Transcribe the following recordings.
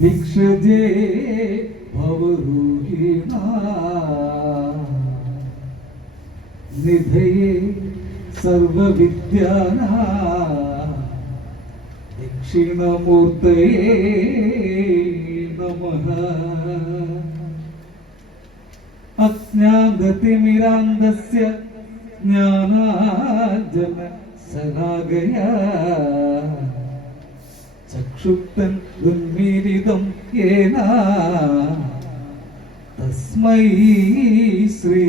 ഭിക്ഷജേ ഭവരൂഹിണ. നിധയേ സർവവിദ്യാന. ദക്ഷിണമൂർത്തയേ നമഃ. അജ്ഞാതതിമിരാന്തസ്യ ജ്ഞാനാഞ്ജന സലാഗയ ചക്ഷുക്തൻ ഉന്മീലിതം യേന തസ്മൈ ശ്രീ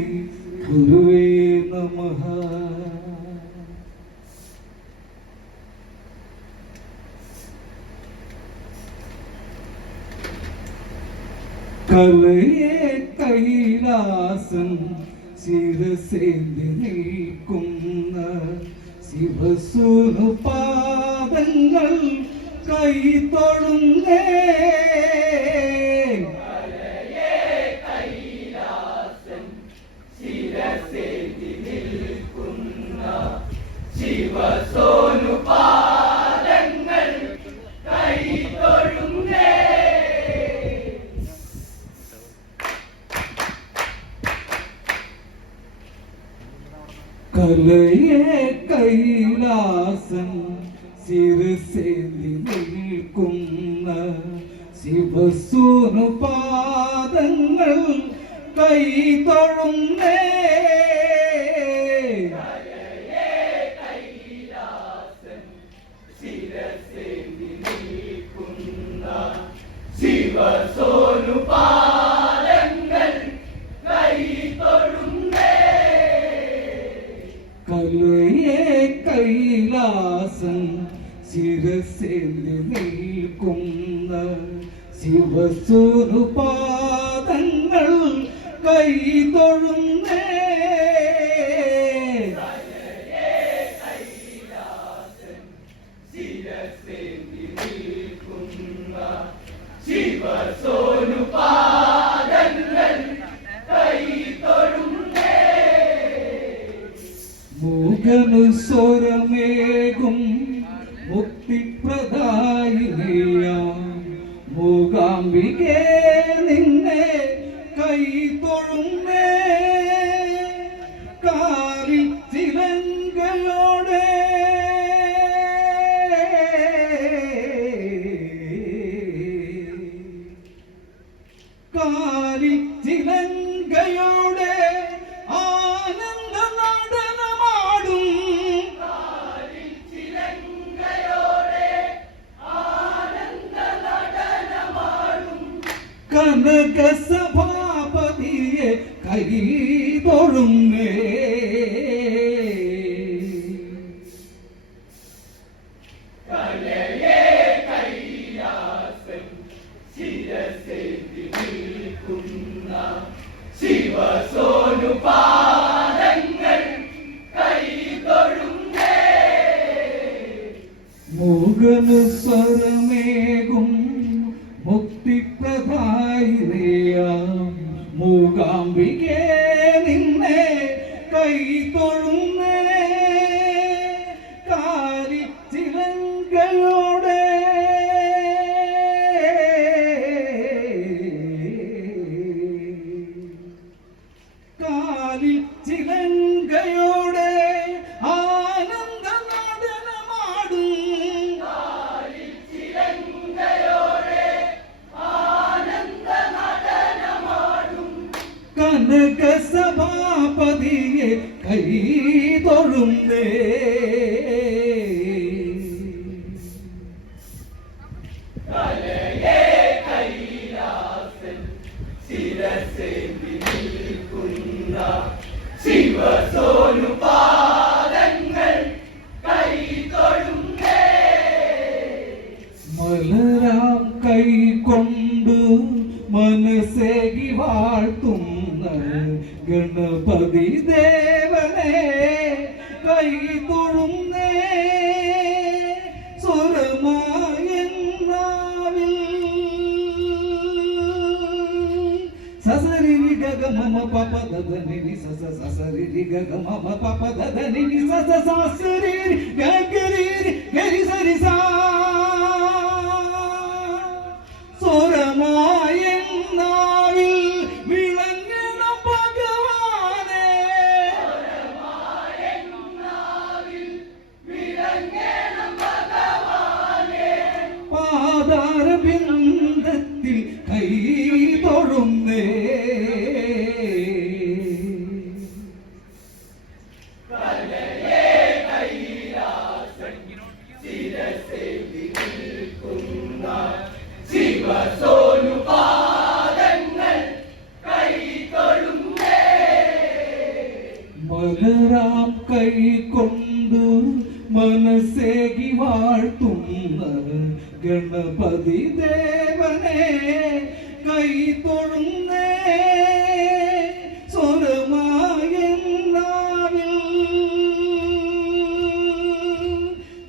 ഗുരുവേ നമഃ. കലയെ കൈലാസം ശിരസേന്തി നിൽക്കുന്ന ശിവസൂനു പാദങ്ങൾ കൈ തൊഴുന്നേ കലയെ കൈലാസം ശിരസേന്തി നിൽക്കുന്ന ശിവസൂനു പാദങ്ങൾ കൈ തൊഴുന്നേ ശിരസേന്തി നിൽക്കുന്ന ശിവസൂനു പാദങ്ങൾ കൈ തൊഴുന്നേ മൂകനു സ്വരമേകും കാലിൽ ചിലങ്കയോടെ ആനന്ദ നടനമാടും. കനക സഭാപതിയെ കൈ തൊഴുന്നേ മൂകനു സ്വരമേകും മുക്തിപ്രദായിനിയാം മൂകാംബികേ കനക സഭാപതിയെ കൈ തൊഴുന്നേ. கை தொழுந்தே ససరి గగ మమ పప దదని ని సస ససరి గగ మమ పప దదని ని సస ససరి గగరి గరి సరి సా மலராம் கை கொண்டு மனசேகி வாழ்த்தும் கணபதி தேவனே கை தொழுந்தே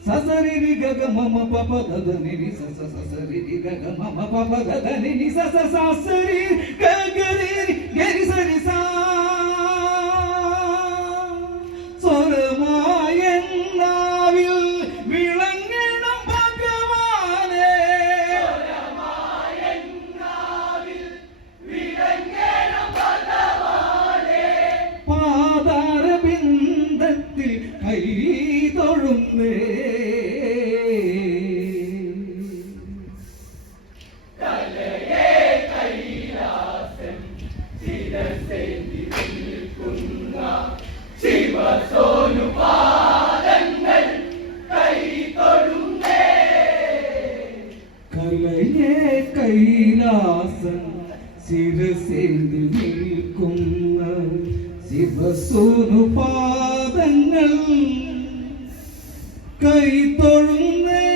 ససరిరి గగ మమ పప గదని ససరిరి గగ మమ పప గదని ససరి గ കലയെ കൈലാസൻ ശിരസേന്തിൽ നിൽക്കുന്ന ശിവസൂനു പാദങ്ങൾ കൈ തൊഴുന്നേ